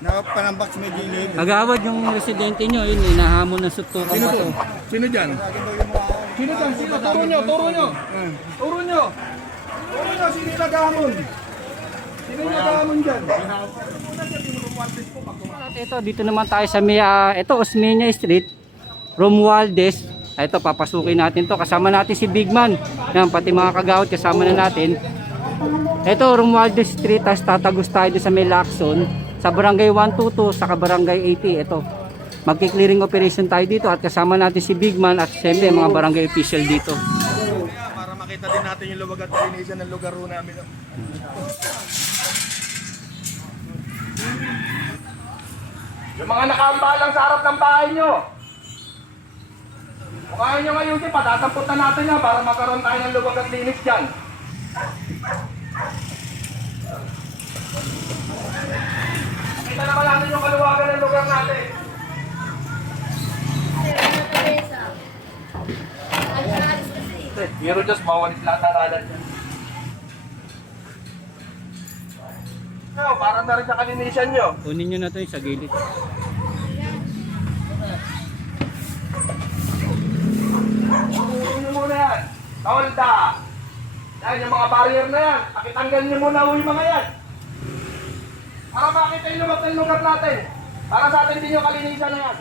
Nakapanambak sa may gilid. Agawad yung residente nyo, yun, hinahamon ng suntukan Sino ba to? to? Sino dyan? Sino dyan? Sino? Turo nyo, turo nyo. Turo nyo. Turo nyo, sino yung naghahamon? Sino yung naghahamon dyan? Ito, dito naman tayo sa may, ito, Osmeña Street, Romualdez. Ito, papasukin natin to. Kasama natin si Bigman. Yan, pati mga kagawad, kasama na natin. Ito, Romualdez Street, tapos tatagos tayo sa may Lacson, sa Barangay 122, sa Barangay 80. Ito, magki-clearing operation tayo dito at kasama natin si Bigman at siyempre mga barangay official dito. Para makita din natin yung luwag at linisan ng lugar ro namin. Yung mga nakaambalang sa harap ng bahay nyo. Kung ayaw nyo ngayon, patatampot na natin yan para magkaroon tayo ng luwag at linis dyan. Kita naman natin yung kaluwagan ng lugar natin. Pero just bawal lahat na ralan yan. So, parang na rin sa kalinisan nyo. Kunin nyo na to yung sa gilid. Kunin nyo muna yan. Tolda. Yan, yung mga barrier na yan. Pakitanggal nyo muna yung mga yan. Para makita yung luwag ng lugar natin. Para sa atin din yung kalinisan na yan.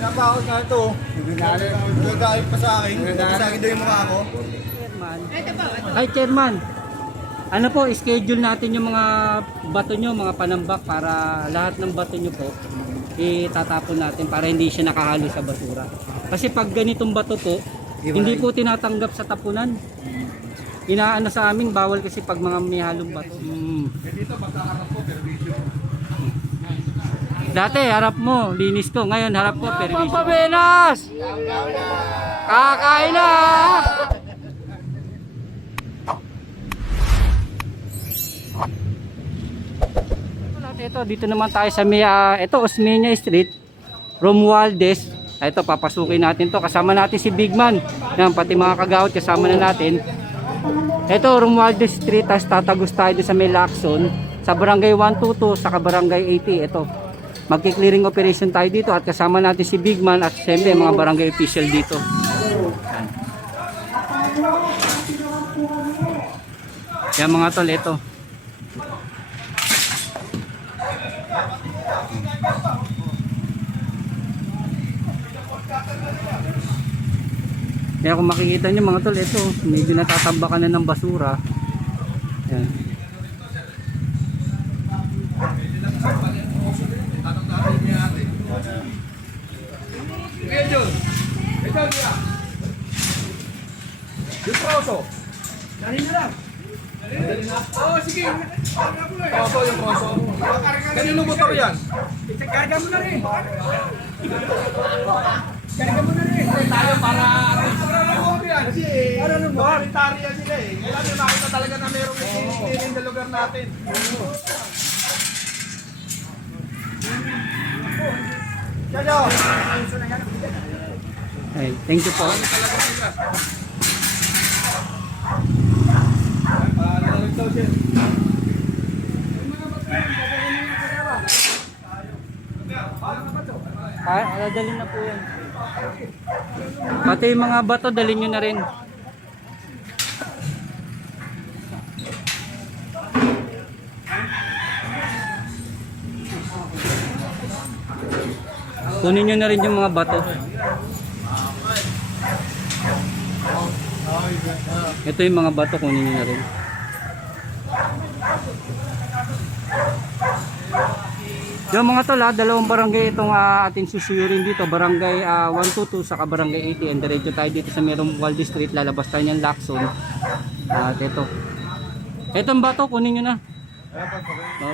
Napakot nga ito. Nagagalit pa sa akin. Sa akin daw yung mukha ko. Ay, Chairman. Ano po, schedule natin yung mga bato nyo, mga panambak para lahat ng bato nyo po itatapon natin para hindi siya nakahalo sa basura. Kasi pag ganitong bato po, hindi po tinatanggap sa tapunan. Inaano sa amin, bawal kasi pag mga may halong bato. Dito, magkaharap po, perwisyo. Dati, harap mo, linis ko. Ngayon, harap ko, perwisyo. Pampabenas! Kakain na! Ito, dito naman tayo sa may, ito, Osmeña Street, Romualdez. Ito, papasukin natin to. Kasama natin si Bigman. Yan, pati mga kagawad, kasama na natin. Ito, Romualdez Street, tapos tatagos tayo sa may Lacson, sa Barangay 122, sa Barangay 80. Ito, magki-clearing operation tayo dito at kasama natin si Bigman at siyempre mga barangay official dito. Yan mga tol, ito. Kaya kung makikita nyo mga tol, ito, medyo natatambakan na ng basura. Yan. Ngayon, ito niya. Yung proso. Dali na lang. Oo, sige. Proso yung proso. Kanino motor yan? Karga mo na rin. Karga mo na rin. Tayo para... Para nung military sila eh. Kailangan makita talaga na mayroong itinitirin sa lugar natin. Chacho! Ay, thank you po. Dalhin na po yan. Pati yung mga bato, dalhin nyo na rin. Kunin nyo na rin yung mga bato. Ito yung mga bato, kunin nyo na rin. Yung mga tol, dalawang barangay itong ating susuyurin dito. Barangay 122 sa Barangay 80. And diretso tayo dito sa Merong Waldi Street. Lalabas tayo ng Lacson. At ito. Itong bato, kunin nyo na.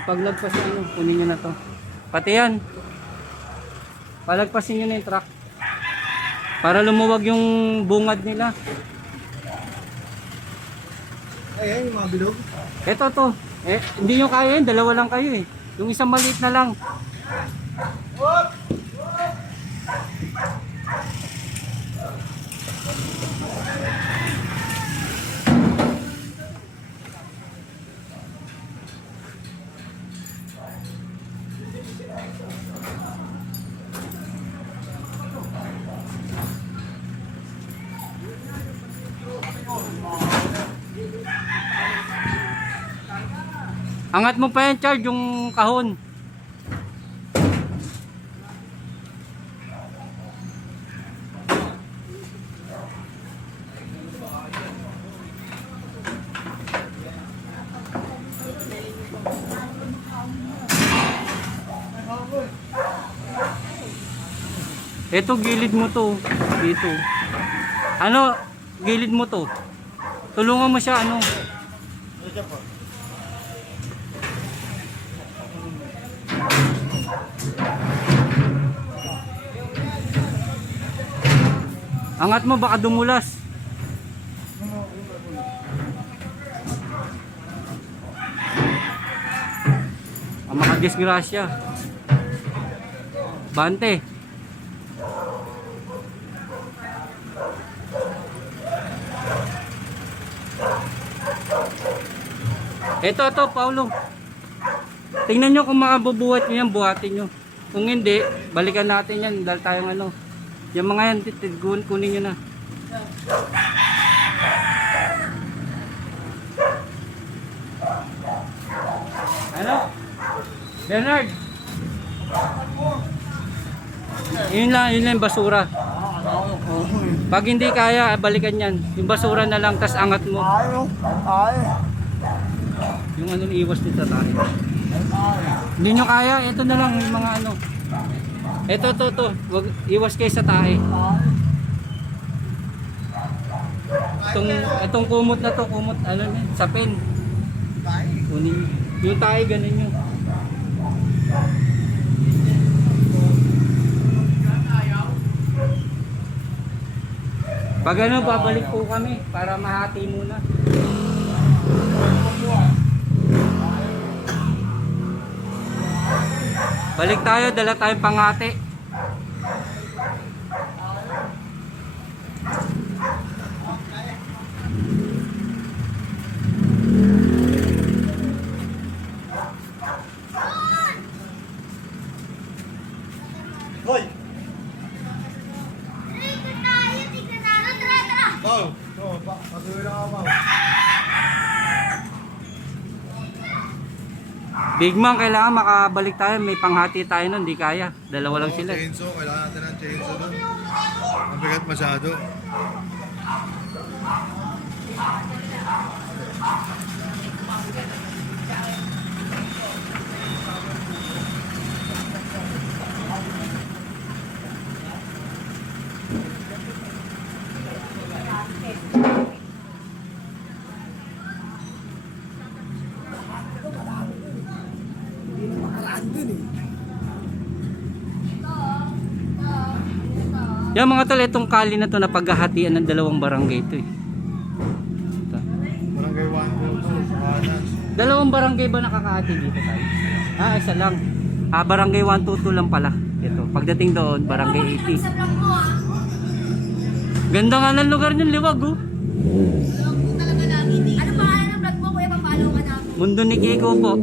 Paglagpas nyo, kunin nyo na to. Pati yan. Palagpasin nyo na yung truck. Para lumuwag yung bungad nila. Ayan, yung mga bilog. Ito to. Hindi nyo kaya yun, dalawa lang kayo eh. Yung isang maliit na lang. Angat mo pa yan, Chard, yung kahon. Ito, gilid mo to. Dito. Ano, gilid mo to. Tulungan mo siya, ano. Angat mo, baka dumulas. Ang makadisgrasya. Bante. Ito, Paulo. Tingnan nyo kung makabubuhat nyo yan, buhatin nyo. Kung hindi, balikan natin yan dahil tayong ano. Yung mga yan, kunin nyo na. Ano? Bernard! Yun lang yung basura. Pag hindi kaya, balikan yan. Yung basura na lang, tas angat mo. Yung ano, iwas nito tayo. Hindi nyo kaya, ito na lang yung mga ano. Ito. Wag, iwas kayo sa tae. Itong kumot na to, ano na, sa pen. Kunin. Yung tae, ganun yun. Pag ano, babalik po kami para mahati muna. Balik tayo, dala tayong pangate. Hoy! Wow! Patuloy lang ako, Mau. Big Man, kailangan makabalik tayo. May panghati tayo nun, di kaya. Dalawa lang sila. Chainsaw, kailangan natin ng chainsaw doon. Ang bigat masyado. Yan mga tol, itong kali na to na paghahatian ng dalawang barangay ito eh. Ito. Barangay 1, 2, 3, Dalawang barangay ba nakakahati dito tayo? Isa lang. Barangay 122 lang pala. Ito. Pagdating doon, barangay 80. Ganda nga ng lugar niyan, liwag oh. Talaga namin eh. Ano pangalan ng vlog mo? Kuya, papalo ka namin. Mundo ni Kiko po.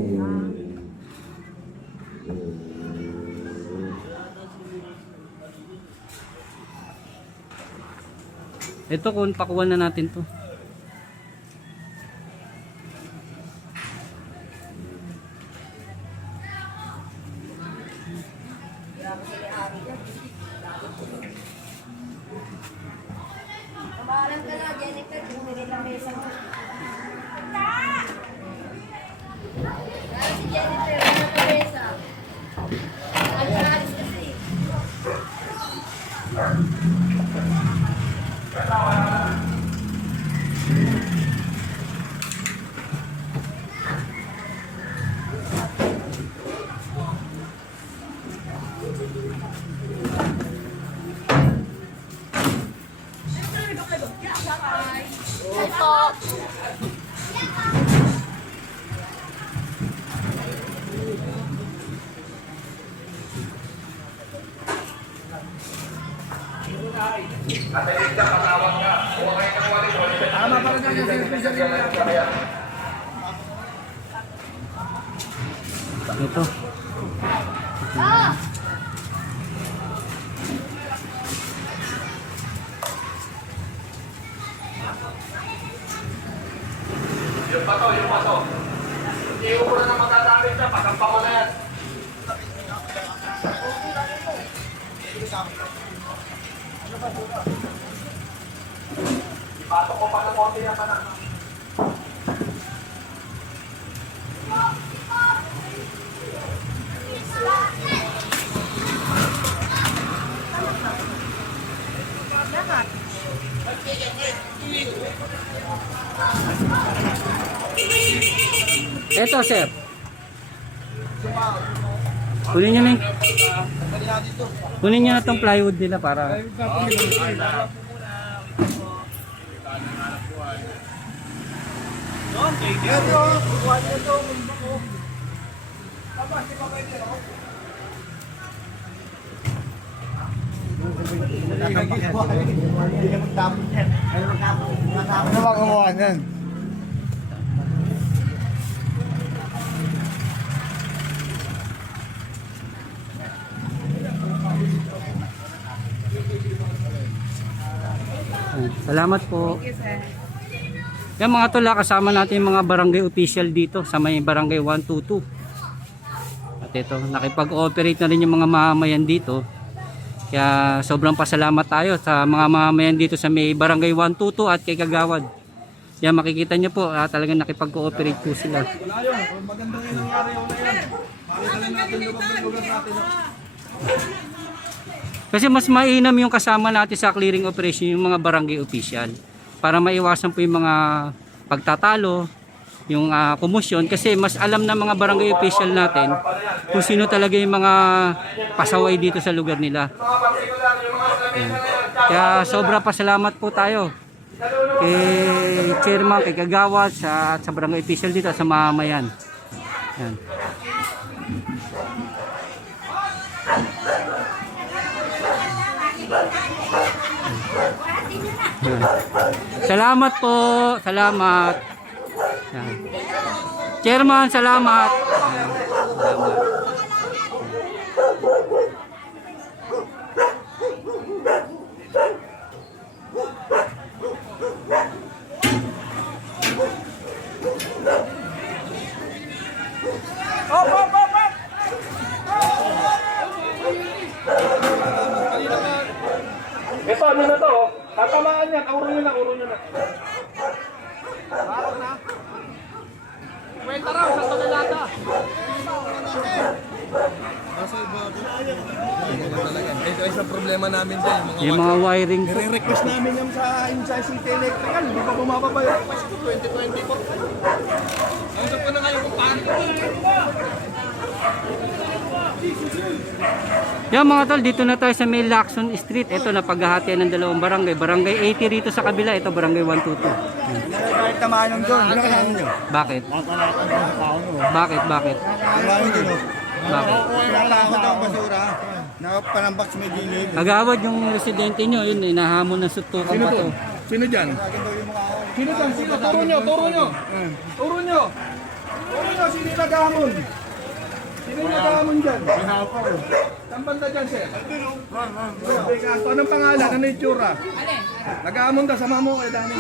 Ito kung pakuha na natin to. Paalam ka na, Jennifer. Bumili lang mesa mo. Si Jennifer, ano ka mesa? Alis kasi. Hi po. Natayin ka, patawag ka. Huwag kayo ng walis. Tama pa rin yung service nila. Ito. Yung bato, yung bato. Hindi ko na magdadamit siya, pagampa ko na yan. Ipatok ko pa ng konti yan pa na. Ito, sir. Kunin nyo na yung... Kunin nyo na itong plywood nila para... Ano ba gumawa niyan? Salamat po. Yan mga tol, kasama natin yung mga barangay official dito sa may barangay 122. At ito, nakipag-ooperate na rin yung mga mamamayan dito. Kaya sobrang pasalamat tayo sa mga mamamayan dito sa may barangay 122 at kay Kagawad. Yan makikita nyo po, talagang nakipag-ooperate po sila. Maganda yung nangyari yun na yan. Makita lang natin lugar natin. Kasi mas mainam yung kasama natin sa clearing operation yung mga barangay official para maiwasan po yung mga pagtatalo, yung kumusyon, kasi mas alam na mga barangay official natin kung sino talaga yung mga pasaway dito sa lugar nila. Yan. Kaya sobra pasalamat po tayo kay chairman, kay Kagawad, at sa barangay official dito, sa mamamayan. Yan. Salamat po, salamat. Yan. Chairman, salamat. Yan. Salamat. Ito, ano na to? Tatamaan yan. Uro nyo na, uro nyo na. Kwenta raw, sa tonelada. Ito ay sa problema namin din. Yung mga wiring po. Request namin yung sa City Electrical. Hindi pa bumababa yung request ko 2020 po. Ang sa na ngayon kung paano. Yan mga tol, dito na tayo sa may Lacson Street. Ito na paghahatian ng dalawang barangay. Barangay 80 rito sa kabila. Ito barangay 122. Kahit tamaan yung doon. Ano kaya ninyo? Bakit? Bakit? Bakit? Tamaan din o. Bakit? Natakot ang basura. Nakapanambak sa may gilid. Kagawad yung residente nyo, yun eh, nahamon ng sutukan pa to. Sino dyan? Sino dyan? Sino? Turo nyo, turo nyo. Turo nyo. Turo nyo, sino yung nag-ahamon? Sino yung nag-ahamon dyan? Saan banda dyan, sir? Anong pangalan? Ano yung tsura? Nag-ahamon ka, sama mo kay Dani.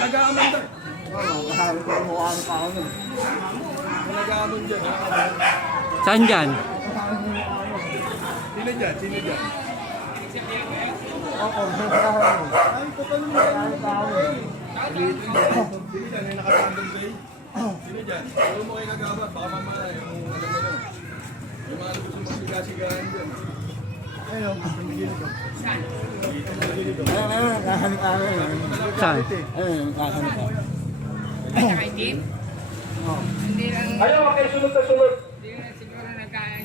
Nag-ahamon ka. Nag-ahamon dyan. Saan dyan? Sino dyan? Sino dyan? Sino dyan? May nakatandong kayo? Sino dyan? Turo mo kayo nag-ahamon. Baka mamaya yung alam mo na. Yung mga gusto magsiga-sigahan dyan. Ayun, ang gilid ko. Saan? Nakaitim? Hindi lang, Ayaw, okay, sunod na sunod. hindi lang siguro nagkaan.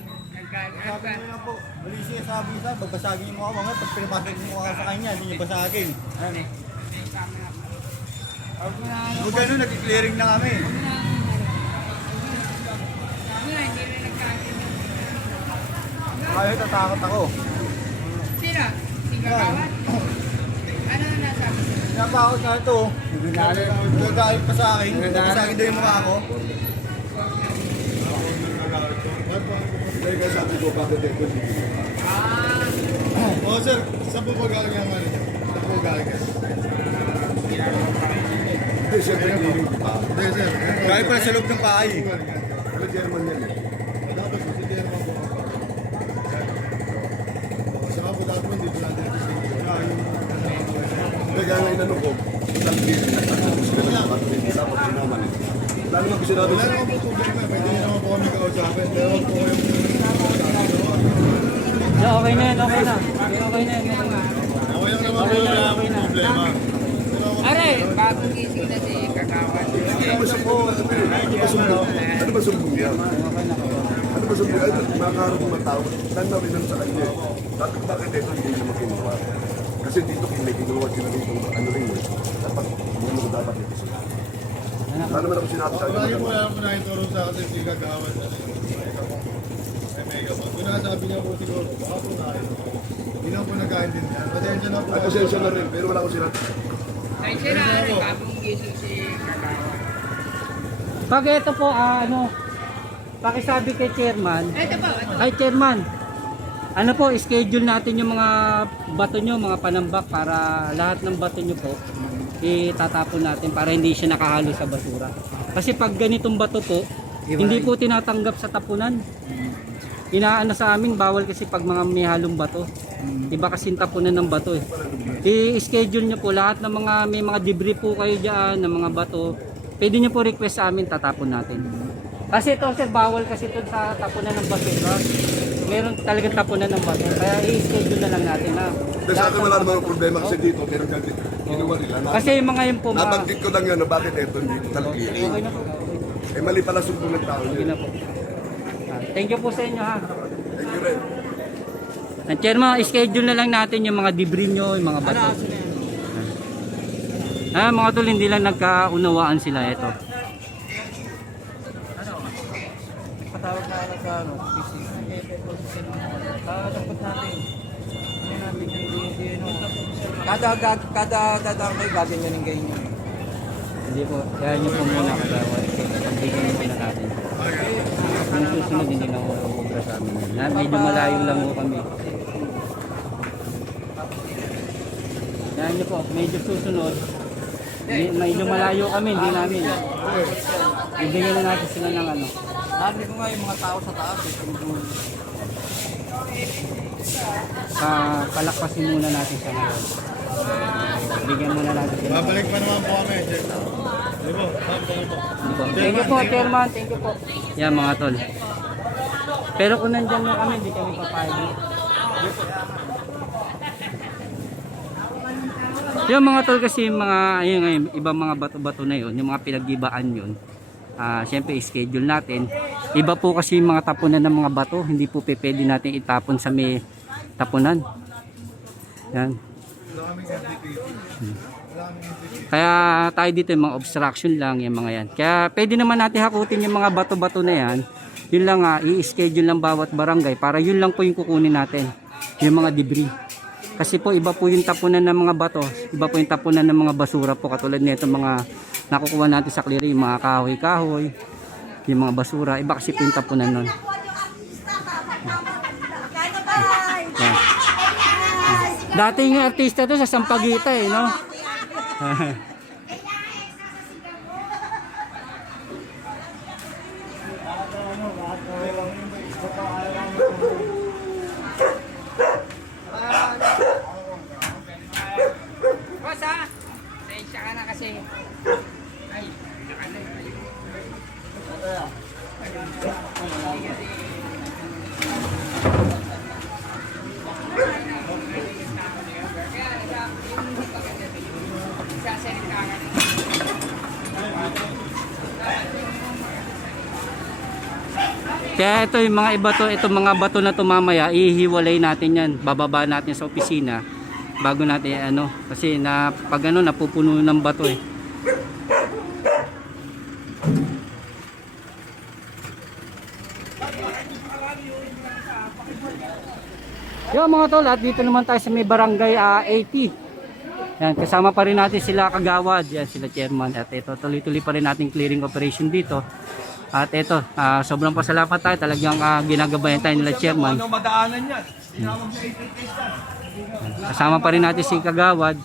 Sabi niyo na po, mali siya sabi sa babasagin mo ako mga pag pinapasag mo ako sa kanya, hindi niya basagin. Kung gano'n, nag-clearing na kami. Hindi lang nagkaatim. Ayaw, tatakot ako. Sino? Si Kagawad? Napakot na ito. Nagagalit pa sa akin. Sa akin daw yung mukha ko. Sabi ko, bakit ito? Oo sir, saan po ba galing ang ano niya? Saan po galing yan? Hindi, siyempre hindi pa. Hindi sir, galing pala sa loob ng bahay. Ano German yan eh? Dapat po, hindi naman po ako. Saka po dapat po, hindi po natin ito sa inyo. Kaya nga inanong ko, talagin, nagtatapos sila ng kapatid, hindi tapos sinaman eh. Wala naman ko sinabi Wala naman po problema, pwede nyo naman po kami kausapin. Pero wag po kayong Yeah, okay na yan, okay na. Okay na yan. okay lang naman po, wala akong problema. Are, bagong gising na si Kakawan. Ano ba sumbong? Ano ba sumbong yan? Ano ba sumbong? Ay, makaharap ng tao. Tanawin lang sa kanya. Bakit ito hindi niya makinuha? Kasi dito kung may kinuha sila dito, ano rin eh. Dapat, hindi mo dapat ito sila. Ano naman ako sinabi sa Lagi po inyo? lang po nakituro sa kasi si Kagawan. May mega man. Kung nasabi niya po siguro, baka po nakituro. Hindi lang po nagkaintindihan. Pasensya na po. Ay, pasensya na rin, pero wala akong sinabi. Ay, siya na, Are, bagong gising si Kakawan. Pag ito po, ano, pakisabi kay chairman. Ito po, ito. Ay, chairman. Ano po, schedule natin yung mga bato nyo, mga panambak para lahat ng bato nyo po itatapon natin para hindi siya nakahalo sa basura. Kasi pag ganitong bato po, hindi po tinatanggap sa tapunan. Inaano sa amin, bawal kasi pag mga may halong bato. Iba kasi tapunan ng bato eh. I-schedule nyo po lahat ng mga may mga debris po kayo dyan, ng mga bato. Pwede nyo po request sa amin, tatapon natin. Kasi ito sir, bawal kasi ito sa tapunan ng basura. Meron talagang tapunan ng bato. Kaya i-schedule na lang natin ha. Pero sa akin wala naman problema kasi dito, meron dyan kinuha nila. Kasi yung mga yun po, Nabanggit ko lang yun, bakit ito hindi talagin? okay na po. Eh mali pala sumbong ng tao Okay yun. na po. Thank you po sa inyo ha. Thank you rin. Chairman, schedule na lang natin yung mga debris nyo, yung mga bato. Mga tol, hindi lang nagkaunawaan sila ito. Patawag na ano sa ano, PC. Dapat natin. Kada dadang kayo gaganyanin kayo nyo. Hindi po, kaya nyo po muna kagawad. Pagbigyan nyo muna natin. Yung susunod, hindi na po ubra sa amin. Medyo malayo lang po kami. Kaya nyo po, medyo susunod. Medyo malayo kami, hindi namin. Ibigyan na natin sila ng ano. Sabi ko nga yung mga tao sa taas eh. Palakpasin muna natin siya ngayon. Bigyan muna natin sila. Babalik pa naman po kami. Di ba? Thank you po, chairman. Thank you po. Yan mga tol. Pero kung nandyan nyo kami, hindi kami papayag. Yung mga tol kasi mga ayun, ibang mga bato-bato na yun, yung mga pinaggibaan yun. Siyempre schedule natin. Iba po kasi yung mga tapunan ng mga bato, hindi po pwede natin itapon sa may tapunan. Yan. Kaya tayo dito yung mga obstruction lang, yung mga yan. Kaya pwede naman natin hakutin yung mga bato-bato na yan. Yun lang i-schedule ng bawat barangay para yun lang po yung kukunin natin. Yung mga debris. Kasi po iba po yung tapunan ng mga bato, iba po yung tapunan ng mga basura po katulad nito mga nakukuha natin sa clearing, mga kahoy-kahoy, yung mga basura, iba kasi po yung tapunan nun. Yan. Dating artista to sa Sampaguita eh, no? Boss ha? Sensya ka na kasi. Ay, saka na. Sasalita ka na. Kaya ito yung mga iba to, itong mga bato na to mamaya, ihiwalay natin yan, bababa natin sa opisina bago natin ano, kasi na pag ano napupuno ng bato eh. Yo mga tol, at dito naman tayo sa may barangay 80. Yan, kasama pa rin natin sila kagawad, yan sila chairman. At ito, tuloy-tuloy pa rin natin clearing operation dito. At ito, sobrang pasalamat tayo, talagang ginagabayan tayo nila chairman. Ano madaanan yan? Tinawag sa 8 days na. Kasama pa rin natin si kagawad.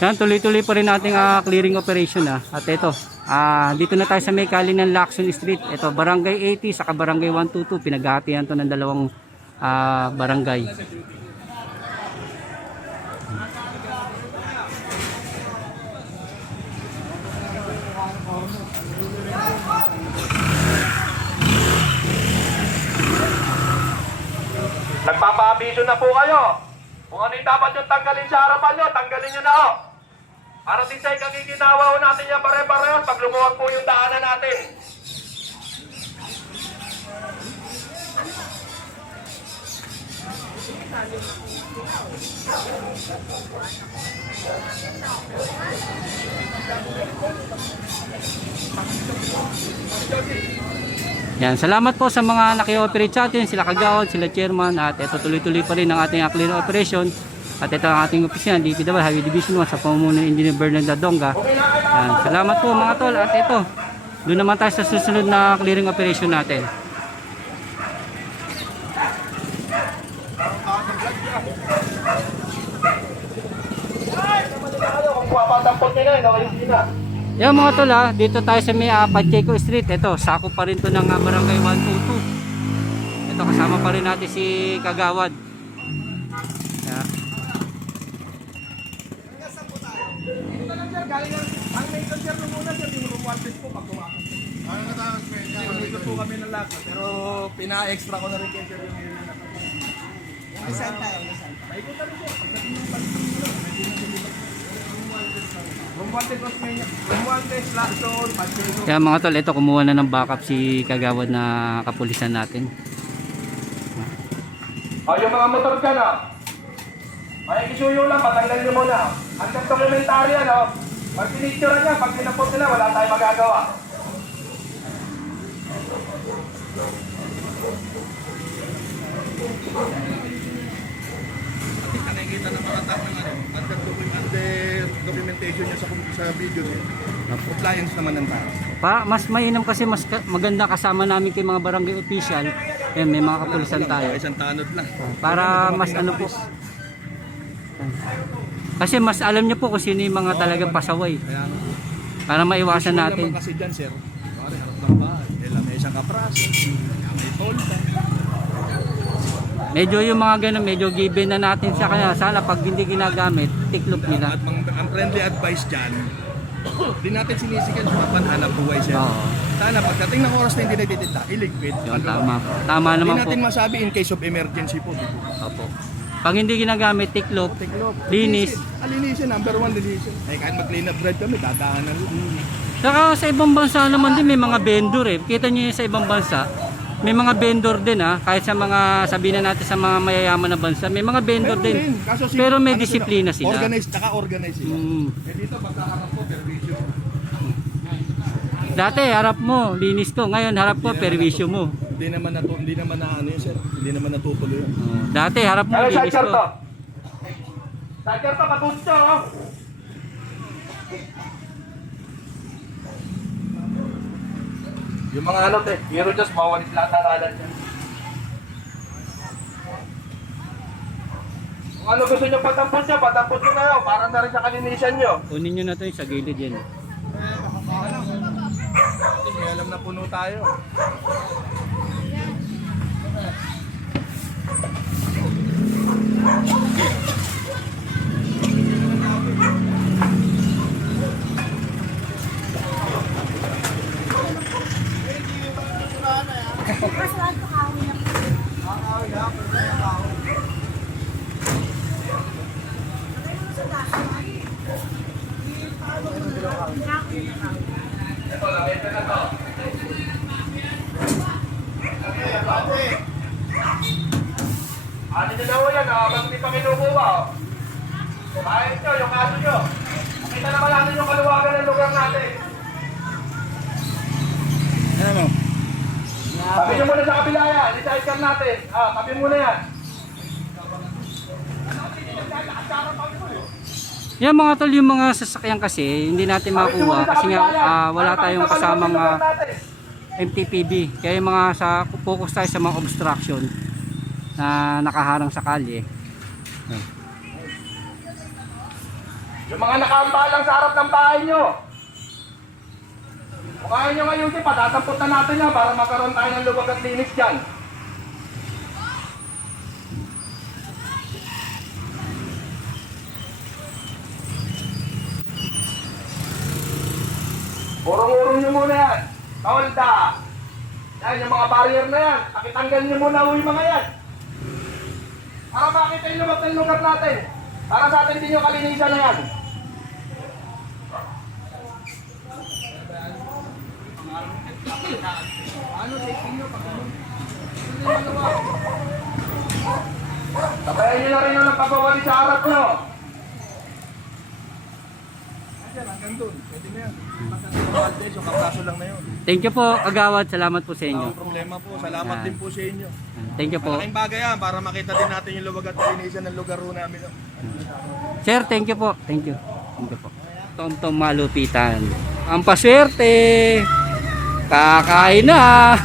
Yan, tuloy-tuloy pa rin nating clearing operation At ito, dito na tayo sa may kali ng Lacson Street. Ito, Barangay 80 saka Barangay 122. Pinaghahatian to ng dalawang barangay. Nagpapaabiso na po kayo. Kung ano yung dapat yung tanggalin sa harapan nyo, tanggalin nyo na ho. Para din sa ikakikinawa ho natin yan pare-pareho pag lumuwag po yung daanan natin. Yan, salamat po sa mga naki-operate sa atin, sila kagawad, sila chairman, at ito tuloy-tuloy pa rin ang ating clearing operation. At ito ang ating opisina, DPW Highway Division 1 sa pamumuno ng Engineer Bernard Dadonga. Yan, salamat po mga tol, at ito, doon naman tayo sa susunod na clearing operation natin. Kung papatampot nyo na, gawin nyo na. Yan mga tol dito tayo sa may Pacheco Street. Ito, sakop pa rin to ng Barangay 122. Ito, kasama pa rin natin si kagawad. Yan. Ang may concern nung muna, sir, yung room 1 po pagkuha. Ano na tayo, Sven? Dito po kami ng lakad, pero pina-extra ko na rin kayo, sir, yung Room 1 Lacson, Pacheco. Kaya mga tol, ito kumuha na ng backup si kagawad na kapulisan natin. Yung mga motor ka na. May isuyo lang, patanggal nyo muna. Hanggang documentary pag pinicture niya, pag pinapot nila, wala tayong magagawa. Nakikita ng mga tao ng under documentation niya sa video niya. Compliance naman ng tao. Mas mainam kasi mas maganda kasama namin kay mga barangay official. Yan, may mga kapulisan tayo. Isang tanod lang. Para mas ano po. Kasi mas alam niyo po kung sino yung mga talagang pasaway. Kaya Para maiwasan natin. naman kasi dyan, sir. Pare, harap ng bahay. May isang kapraso. May tolda. Medyo yung mga ganun, medyo given na natin sa kanya. Sana pag hindi ginagamit, tiklop nila. At ang friendly advice dyan, di natin sinisikan sa panhanap buhay, sir. Oo. Sana pagdating ng oras na hindi nagtitinda, iligpit. Yun, tama po. Tama Hindi naman po. natin masabi in case of emergency po. Opo. Pag hindi ginagamit, tiklop, linis. Alinisin, number 1 linisin. Ay kahit mag-clean up bread kami, dadaanan lang. Saka sa ibang bansa naman din may mga vendor Kita niyo sa ibang bansa, may mga vendor din kahit sa mga sabihin na natin sa mga mayayaman na bansa, may mga vendor din. Kaso Pero may disiplina sila. Organized, naka-organize sila. Eh dito, pagkaharap po, perwisyo. Dati harap mo, linis ko. Ngayon harap ko, perwisyo mo. Hindi naman na ano yun, sir. Hindi naman natutuloy yun. Dati harap mo, Kaya linis ko. Sidecar to, patutso. Yung mga hero just mawalis lahat ng alat niya. Kung ano gusto nyo patampos nyo na yun. Para na rin sa kalinisan nyo. Kunin nyo na ito yung sa gilid yan. May alam na puno tayo. Ano nyo na ho yan, habang hindi pa kinukuha. Kahit nyo, yung kaso nyo. Nakita naman natin yung kaluwagan ng lugar natin. Ano? muna sa kabila yan. I-sidecar natin. Tabi muna yan. Yan mga tol, yung mga sasakyan kasi hindi natin makuha kasi nga wala tayong kasamang MTPB. Kaya yung mga focus tayo sa mga obstruction na nakaharang sa kalye. Yung mga nakaambalang sa harap ng bahay nyo. Kung ayaw nyo ngayon siya, patatampot na natin yan para magkaroon tayo ng lubag at linis dyan. Urong-urong nyo muna yan. Tolda. Yan, yung mga barrier na yan. Pakitanggal nyo muna yung mga yan. Para makita yung lubag ng lugar natin. Para sa atin din yung kalinisan na yan. Sabayan nyo na rin ang pagbawali sa harap nyo. Thank you po, Agawad. Salamat po sa inyo. Problema po. Salamat din po sa inyo. Thank you po. Malaking bagay yan para makita din natin yung lubag at kalinisan ng lugar ho namin. Sir, thank you po. Thank you. Thank you po. Tom Malupitan. Ang paswerte. Kakain na.